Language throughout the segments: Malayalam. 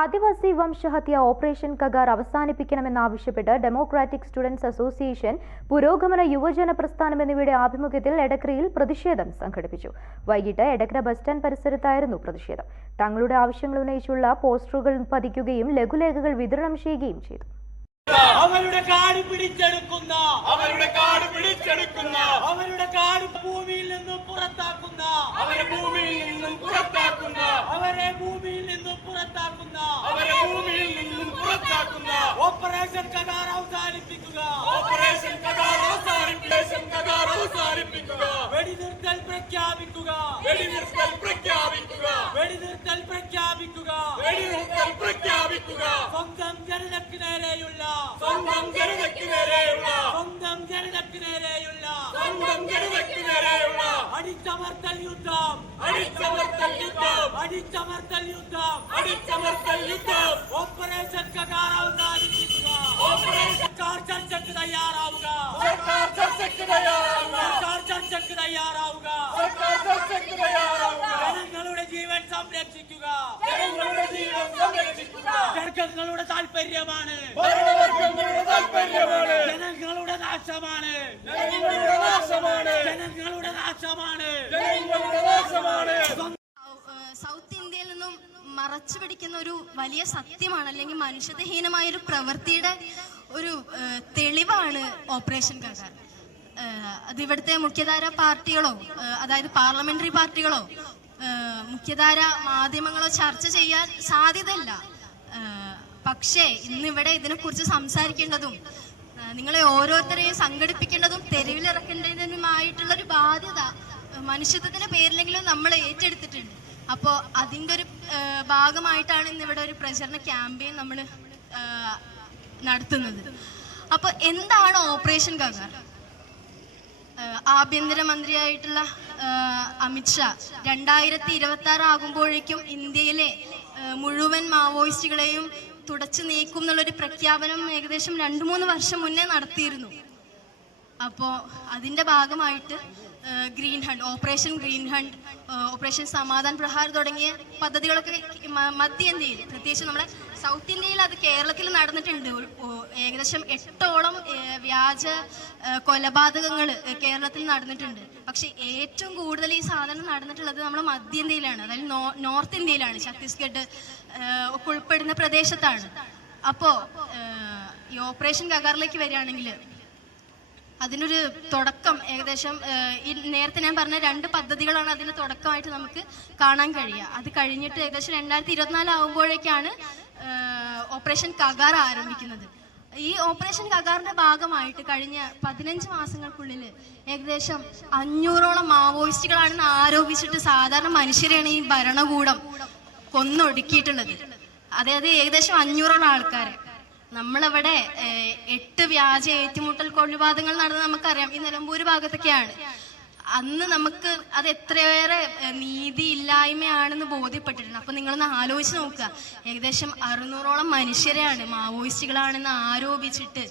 ആദിവാസി വംശഹത്യ ഓപ്പറേഷൻ കഗാർ അവസാനിപ്പിക്കണമെന്നാവശ്യപ്പെട്ട് ഡെമോക്രാറ്റിക് സ്റ്റുഡൻസ് അസോസിയേഷൻ പുരോഗമന യുവജന പ്രസ്ഥാനം എന്നിവയുടെ ആഭിമുഖ്യത്തിൽ എടക്കരയിൽ പ്രതിഷേധം സംഘടിപ്പിച്ചു. വൈകിട്ട് എടക്കര ബസ് സ്റ്റാൻഡ് പരിസരത്തായിരുന്നു പ്രതിഷേധം. തങ്ങളുടെ ആവശ്യങ്ങൾ ഉന്നയിച്ചുള്ള പോസ്റ്ററുകൾ പതിക്കുകയും ലഘുലേഖകൾ വിതരണം ചെയ്യുകയും ചെയ്തു. അവരുടെ കാട് പിടിച്ചെടുക്കുന്ന അവരുടെ കാട് പിടിച്ചെടുക്കുന്ന അവരുടെ കാട് ഭൂമിയിൽ നിന്നും പുറത്താക്കുന്ന അവരെ ഭൂമിയിൽ നിന്നും പുറത്താക്കുന്ന അവരെ ഭൂമിയിൽ നിന്നും പുറത്താക്കുന്ന അവരെ ഭൂമിയിൽ നിന്നും പുറത്താക്കുന്ന ഓപ്പറേഷൻ കരാർ അവസാനിപ്പിക്കുക ഓപ്പറേഷൻ കകാർ അവസാനിപ്പിക്കേഷൻ കകാർ അവസാനിപ്പിക്കുക വെടിനിർത്തൽ പ്രഖ്യാപിക്കുക. വെടിനിർത്തൽ പ്രഖ്യാപിക്കുക. വെടിനിർത്തൽ പ്രഖ്യാപിക്കുക. വെടിനിർത്തൽ പ്രഖ്യാപിക്കുക. സ്വന്തം ജനതയ്ക്ക് നേരെയുള്ള. സ്വന്തം ജനതയ്ക്ക് നേരെയുള്ള. സ്വന്തം ജനതയ്ക്ക് നേരെയുള്ള. സ്വന്തം ജനതയ്ക്ക് നേരെയുള്ള. അടിച്ചമർത്തൽ യുദ്ധം. അടിച്ചമർത്തൽ യുദ്ധം. അടിച്ചമർത്തൽ യുദ്ധം. അടിച്ചമർത്തൽ യുദ്ധം. ഓപ്പറേഷൻ അവസാനിപ്പിക്കുക ഓപ്പറേഷൻ ചർച്ചയ്ക്ക് തയ്യാറാവുക. സർക്കാർ തയ്യാറാവുക. ജനങ്ങളുടെ ജീവൻ സംരക്ഷിക്കുക. ജനങ്ങളുടെ ജീവൻ സംരക്ഷിക്കുക. ജനങ്ങളുടെ താല്പര്യമാണ് ജനങ്ങളുടെ നാശമാണ്. ജനങ്ങളുടെ നാശമാണ്. ജനങ്ങളുടെ നാശമാണ്. ജനങ്ങളുടെ നാശമാണ്. സൗത്ത് ഇന്ത്യയിൽ നിന്നും മറച്ചു പിടിക്കുന്ന ഒരു വലിയ സത്യമാണ് അല്ലെങ്കിൽ മനുഷ്യത്വഹീനമായ ഒരു പ്രവൃത്തിയുടെ ഒരു തെളിവാണ് ഓപ്പറേഷൻ ഏഹ് അത് ഇവിടുത്തെ മുഖ്യധാര പാർട്ടികളോ അതായത് പാർലമെന്ററി പാർട്ടികളോ മുഖ്യധാര മാധ്യമങ്ങളോ ചർച്ച ചെയ്യാൻ സാധ്യതയില്ല. പക്ഷേ ഇന്നിവിടെ ഇതിനെക്കുറിച്ച് സംസാരിക്കേണ്ടതും നിങ്ങളെ ഓരോരുത്തരെയും സംഘടിപ്പിക്കേണ്ടതും തെരുവിലിറക്കേണ്ടതിനുമായിട്ടുള്ള ഒരു ബാധ്യത മനുഷ്യത്വത്തിന്റെ പേരിലെങ്കിലും നമ്മൾ ഏറ്റെടുത്തിട്ടുണ്ട്. അപ്പോൾ അതിന്റെ ഒരു ഭാഗമായിട്ടാണ് ഇന്ന് ഇവിടെ ഒരു പ്രചരണ ക്യാമ്പയിൻ നമ്മൾ നടത്തുന്നത്. അപ്പോൾ എന്താണ് ഓപ്പറേഷൻ ഗഗർ? ആഭ്യന്തരമന്ത്രിയായിട്ടുള്ള അമിത്ഷാ രണ്ടായിരത്തി ഇരുപത്തി ആറ് ആകുമ്പോഴേക്കും ഇന്ത്യയിലെ മുഴുവൻ മാവോയിസ്റ്റുകളെയും തുടച്ചു നീക്കും എന്നുള്ളൊരു പ്രഖ്യാപനം ഏകദേശം രണ്ട് മൂന്ന് വർഷം മുന്നേ നടത്തിയിരുന്നു. അപ്പോ അതിന്റെ ഭാഗമായിട്ട് green hunt operation green hunt operation Samadhan Prahar തുടങ്ങിയ പദ്ധതികളൊക്കെ മധ്യ ഇന്ത്യയിൽ പ്രത്യേകിച്ച് നമ്മുടെ സൗത്ത് ഇന്ത്യയിൽ അത് കേരളത്തിൽ നടന്നിട്ടുണ്ട്. ഏകദേശം എട്ടോളം വ്യാജ കൊലപാതകങ്ങൾ കേരളത്തിൽ നടന്നിട്ടുണ്ട്. പക്ഷെ ഏറ്റവും കൂടുതൽ ഈ സാധനം നടന്നിട്ടുള്ളത് നമ്മുടെ മധ്യ ഇന്ത്യയിലാണ്. അതായത് നോർത്ത് ഇന്ത്യയിലാണ്. ഛത്തീസ്ഗഡ് ഉൾപ്പെടുന്ന പ്രദേശത്താണ്. അപ്പോൾ ഈ ഓപ്പറേഷൻ ഗഗാറിലേക്ക് വരികയാണെങ്കിൽ അതിനൊരു തുടക്കം ഏകദേശം ഈ നേരത്തെ ഞാൻ പറഞ്ഞ രണ്ട് പദ്ധതികളാണ് അതിന് തുടക്കമായിട്ട് നമുക്ക് കാണാൻ കഴിയുക. അത് കഴിഞ്ഞിട്ട് ഏകദേശം രണ്ടായിരത്തി ഇരുപത്തിനാല് ആകുമ്പോഴേക്കാണ് ഓപ്പറേഷൻ കഗാർ ആരംഭിക്കുന്നത്. ഈ ഓപ്പറേഷൻ കഗാറിന്റെ ഭാഗമായിട്ട് കഴിഞ്ഞ പതിനഞ്ച് മാസങ്ങൾക്കുള്ളിൽ ഏകദേശം അഞ്ഞൂറോളം മാവോയിസ്റ്റുകളാണെന്ന് ആരോപിച്ചിട്ട് സാധാരണ മനുഷ്യരെയാണ് ഈ ഭരണകൂടം കൊന്നൊടുക്കിയിട്ടുള്ളത്. അതായത് ഏകദേശം അഞ്ഞൂറോളം ആൾക്കാരെ. നമ്മളവിടെ എട്ട് വ്യാജ ഏറ്റുമുട്ടൽ കൊലപാതകങ്ങൾ നടന്നത് നമുക്കറിയാം. ഈ നിലമ്പൂർ ഭാഗത്തൊക്കെയാണ്. അന്ന് നമുക്ക് അത് എത്രയേറെ നീതി ഇല്ലായ്മയാണെന്ന് ബോധ്യപ്പെട്ടിട്ടുണ്ട്. അപ്പൊ നിങ്ങളൊന്ന് ആലോചിച്ച് നോക്കുക. ഏകദേശം അറുന്നൂറോളം മനുഷ്യരെയാണ് മാവോയിസ്റ്റുകളാണെന്ന് ആരോപിച്ചിട്ട്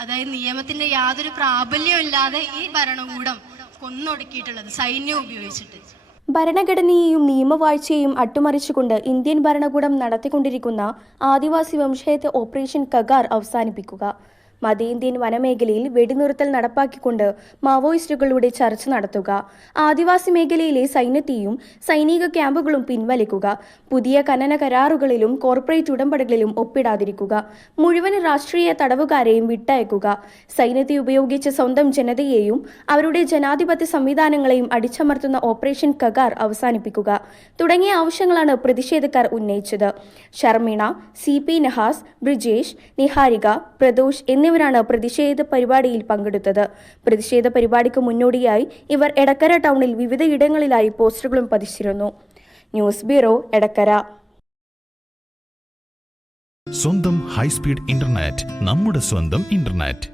അതായത് നിയമത്തിന്റെ യാതൊരു പ്രാബല്യവും ഇല്ലാതെ ഈ ഭരണകൂടം കൊന്നൊടുക്കിയിട്ടുള്ളത് സൈന്യം ഉപയോഗിച്ചിട്ട്. ഭരണഘടനയെയും നിയമവാഴ്ചയെയും അട്ടിമറിച്ചുകൊണ്ട് ഇന്ത്യൻ ഭരണകൂടം നടത്തിക്കൊണ്ടിരിക്കുന്ന ആദിവാസി വംശയത്തെ ഓപ്പറേഷൻ കഗാർ അവസാനിപ്പിക്കുക. മധ്യേന്ത്യൻ വനമേഖലയിൽ വെടിനിർത്തൽ നടപ്പാക്കിക്കൊണ്ട് മാവോയിസ്റ്റുകളുടെ ചർച്ച നടത്തുക. ആദിവാസി മേഖലയിലെ സൈന്യത്തെയും സൈനിക ക്യാമ്പുകളും പിൻവലിക്കുക. പുതിയ ഖനന കരാറുകളിലും കോർപ്പറേറ്റ് ഉടമ്പടികളിലും ഒപ്പിടാതിരിക്കുക. മുഴുവൻ രാഷ്ട്രീയ തടവുകാരെയും വിട്ടയക്കുക. സൈന്യത്തെ ഉപയോഗിച്ച് സ്വന്തം ജനതയെയും അവരുടെ ജനാധിപത്യ സംവിധാനങ്ങളെയും അടിച്ചമർത്തുന്ന ഓപ്പറേഷൻ കഗാർ അവസാനിപ്പിക്കുക തുടങ്ങിയ ആവശ്യങ്ങളാണ് പ്രതിഷേധക്കാർ ഉന്നയിച്ചത്. ഷർമിണ സി പി നഹാസ് ബ്രിജേഷ് നിഹാരിക പ്രദോഷ് എന്നിവരാണ് പ്രതിഷേധ പരിപാടിയിൽ പങ്കെടുത്തത്. പ്രതിഷേധ പരിപാടിക്ക് മുന്നോടിയായി ഇവർ എടക്കര ടൗണിൽ വിവിധയിടങ്ങളിലായി പോസ്റ്ററുകളും പതിച്ചിരുന്നു. News bureau Edakkara. സ്വന്തം ഹൈസ്പീഡ് ഇന്റർനെറ്റ് നമ്മുടെ സ്വന്തം ഇന്റർനെറ്റ്.